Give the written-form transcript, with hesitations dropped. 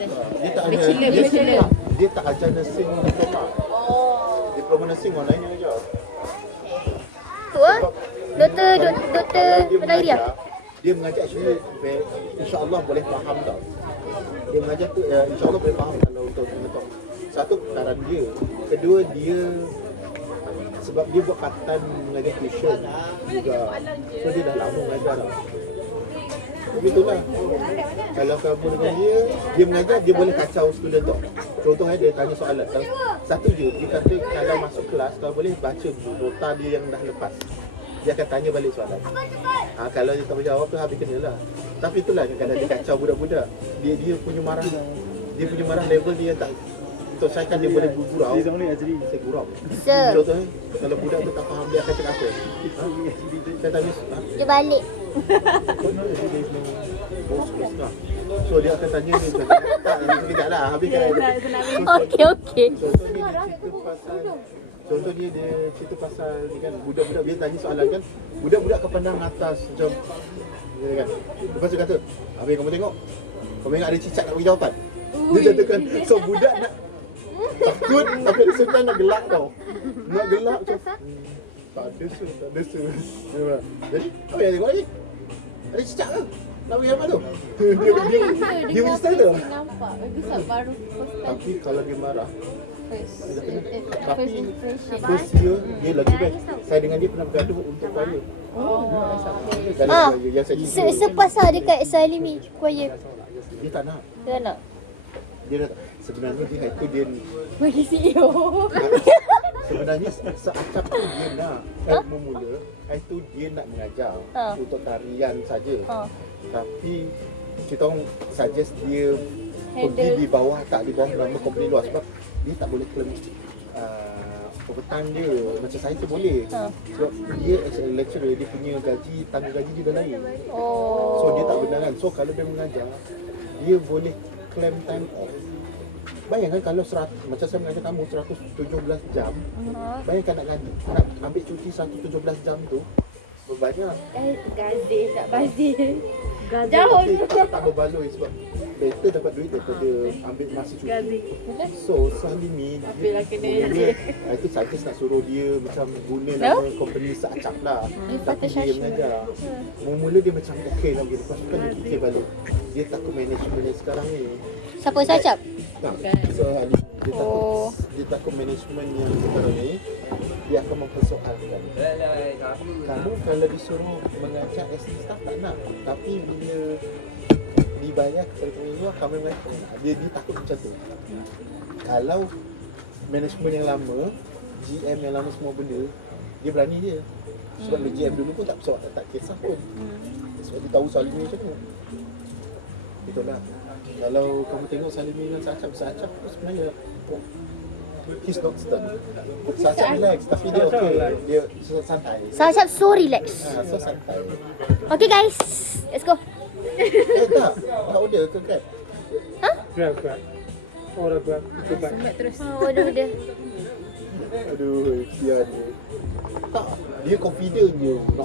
Dia tak ada dia tak ajar nursing diploma. Diploma nursing online aja. Tu ah. Doktor Valeria. Dia mengajar actually insya-Allah boleh faham tau. Dia mengajar tu insya-Allah boleh faham kalau untuk mengetok. Satu kekaran dia, kedua dia sebab dia buat part-time mengajar tuition juga. So dia dah lama mengajar dah. Begitulah. Kalau kamu dengan dia mengajar, dia boleh kacau student tu. Contohnya dia tanya soalan. Satu je, dia kata kalau masuk kelas, kalau boleh baca nota dia yang dah lepas. Dia akan tanya balik soalan. Kalau dia tak berjawab tu habis kena lah. Tapi itulah kadang-kadang dia kacau budak-budak. Dia punya marah level dia tak. Untuk saya kan dia boleh bergurau. Saya gurau. Contohnya kalau budak tu tak faham dia akan cakap apa? Saya tanya Dia balik. So dia akan tanya ni tak lah habis kan. Okey. Contoh dia cerita pasal ni kan budak-budak dia tanya soalan kan. Budak-budak akan pandang atas macam kan. Lepas tu kata, "Habis kamu tengok. Kamu ingat ada cicak nak bagi jawapan?" Dia katakan so budak nak takut tapi dia sedang nak gelak tau. Nak gelak macam tak ada Jadi, apa yang tengok lagi? Ada cicak ke? Nak bagi apa tu? Dia punya style tu. Nampak bagus tak baru first time. Tapi kalau dia marah, First impression. first year dia lagi best. Saya dengan dia pernah bergaduh untuk choir. Kalau choir yang saya Sepasal dekat Salimi choir. dia tak nak. Dia nak. Dia sebenarnya dia itu dia Bagi CEO. sebenarnya seacap tu dia nak memula itu dia nak mengajar untuk tarian saja. Tapi kita orang suggest dia pergi di bawah, tak di bawah nama company luar sebab dia tak boleh claim overtime dia. Macam saya tu boleh. Sebab dia as a lecturer dia punya gaji, tangga gaji dia dah lain. So dia tak benar kan. So kalau dia mengajar, dia boleh claim time off. Bayangkan kalau macam saya mengajar kamu 117 jam. Bayangkan nak ambil cuti 117 jam tu berbanyak. Gazir tak bazir. Jauh tak berbaloi sebab better dapat duit daripada ambil masa cuti. So Salimi dia itu saya nak suruh dia macam guna nama company seacap lah. Tapi dia mengajar. Mula dia macam okey lagi. Lepas tu kan dia fikir balik. Dia takut management yang sekarang ni. Siapa Sacap? Tak. So dia takut management yang sekarang ni dia akan mempersoalkan. Kamu kalau disuruh mengajar SC staff tak nak. Tapi bila dibayar kepada company luar, kamu mengajar tak nak. Dia takut macam tu. Kalau management yang lama, GM yang lama semua benda, dia berani je. Sebab dia GM dulu pun tak kisah pun. Sebab dia tahu Salimi macam tu. Itulah. Kalau kamu tengok Salimi dengan Sacap tu sebenarnya he's not stern. Sacap relax tapi dia okey. Dia santai. Sacap so relax. So santai. Okay guys, let's go. Tak order ke Grab? Grab. Orang Grab. Semat terus. Order. Aduh, kesian dia. Tak, dia confident je.